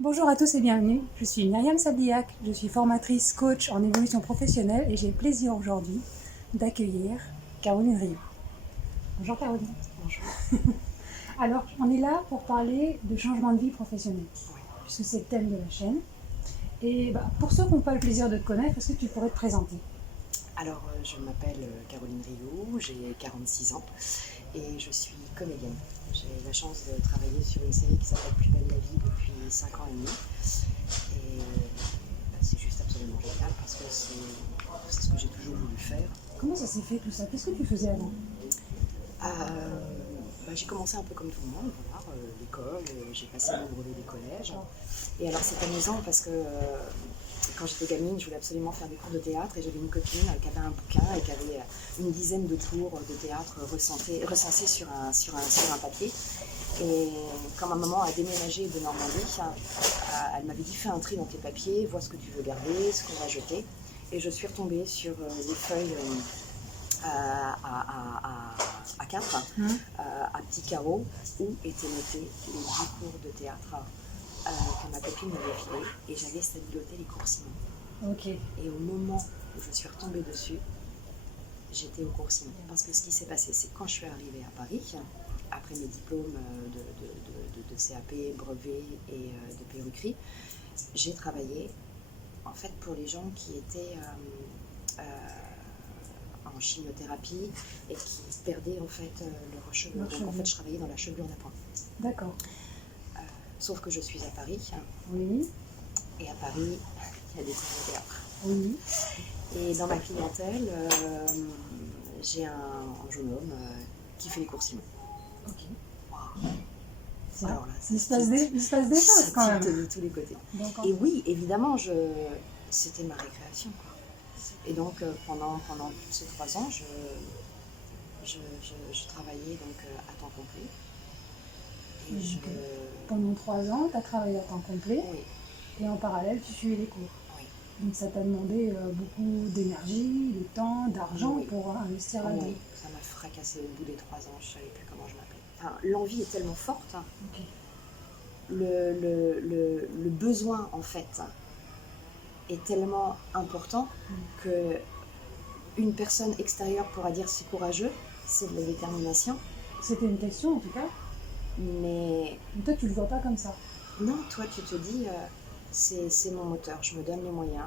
Bonjour à tous et bienvenue, je suis Myriam Sabliac, je suis formatrice coach en évolution professionnelle et j'ai le plaisir aujourd'hui d'accueillir Caroline Rio. Bonjour Caroline. Bonjour. Alors on est là pour parler de changement de vie professionnelle, Oui. puisque c'est le thème de la chaîne. Et pour ceux qui n'ont pas le plaisir de te connaître, est-ce que tu pourrais te présenter? Alors, je m'appelle Caroline Rio, j'ai 46 ans et je suis comédienne. J'ai la chance de travailler sur une série qui s'appelle Plus belle la vie depuis 5 ans et demi. Et c'est juste absolument génial parce que c'est ce que j'ai toujours voulu faire. Comment ça s'est fait tout ça? Qu'est-ce que tu faisais avant? J'ai commencé un peu comme tout le monde, voilà, l'école, j'ai passé mon brevet des collèges. Et alors c'est amusant parce que quand j'étais gamine, je voulais absolument faire des cours de théâtre et j'avais une copine qui avait un bouquin et qui avait une dizaine de cours de théâtre recensés sur un papier. Et quand ma maman a déménagé de Normandie, elle m'avait dit fais un tri dans tes papiers, vois ce que tu veux garder, ce qu'on va jeter. Et je suis retombée sur les feuilles à 4, à petits carreaux, où étaient notés les 10 cours de théâtre que ma copine m'avait filé, et j'avais stabilité les cours Simon. Ok. Et au moment où je suis retombée dessus, j'étais au cours Simon. Parce que ce qui s'est passé, c'est quand je suis arrivée à Paris, après mes diplômes de CAP, brevet et de perruquerie, j'ai travaillé en fait pour les gens qui étaient en chimiothérapie et qui perdaient en fait leurs cheveux. Donc en fait, je travaillais dans la chevelure d'appoint. D'accord. Sauf que je suis à Paris. Oui. Et à Paris, il y a des cours de théâtre. Oui. Et dans ma clientèle, j'ai un jeune homme qui fait les cours Simon. Ok. Wow. Alors là, il se passe des choses quand même. De tous les côtés. Donc, et oui, évidemment, c'était ma récréation, quoi. Et donc pendant tous ces 3 ans, je travaillais donc à temps complet. Et pendant 3 ans, tu as travaillé à temps complet. Oui. Et en parallèle, tu suivais les cours. Oui. Donc ça t'a demandé beaucoup d'énergie, de temps, d'argent pour investir là-dedans. Oui, ça m'a fracassé au bout des 3 ans, je ne savais plus comment je m'appelais. Enfin, l'envie est tellement forte, Okay. Le besoin en fait est tellement important que une personne extérieure pourra dire c'est courageux, c'est de la détermination. C'était une question en tout cas. Mais toi tu le vois pas comme ça. Non, toi tu te dis c'est mon moteur, je me donne les moyens,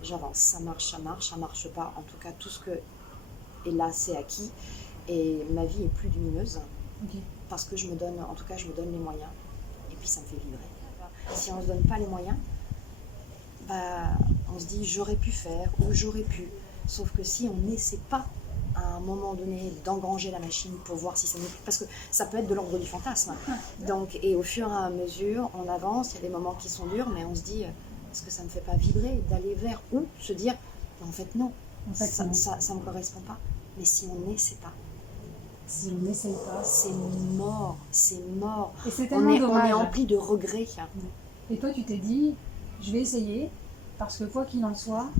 j'avance, ça marche pas, en tout cas tout ce que est là c'est acquis et ma vie est plus lumineuse parce que je me donne les moyens et puis ça me fait vibrer. Si on ne se donne pas les moyens, on se dit j'aurais pu faire ou j'aurais pu, sauf que si on n'essaie pas à un moment donné d'engranger la machine pour voir si ça nous plaît, parce que ça peut être de l'ordre du fantasme. Donc, et au fur et à mesure, on avance, il y a des moments qui sont durs, mais on se dit, est-ce que ça ne me fait pas vibrer d'aller vers où se dire, en fait non, ça ne me correspond pas. Mais si on n'essaie pas, si on n'essaye pas, c'est mort, c'est mort. Et c'est tellement dommage. On est empli de regrets. Et toi tu t'es dit, je vais essayer, parce que quoi qu'il en soit,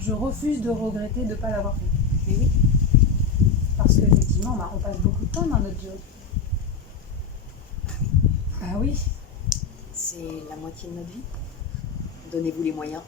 je refuse de regretter de ne pas l'avoir fait. Mais oui. Parce qu'effectivement, on passe beaucoup de temps dans notre job. Ah oui. C'est la moitié de notre vie. Donnez-vous les moyens.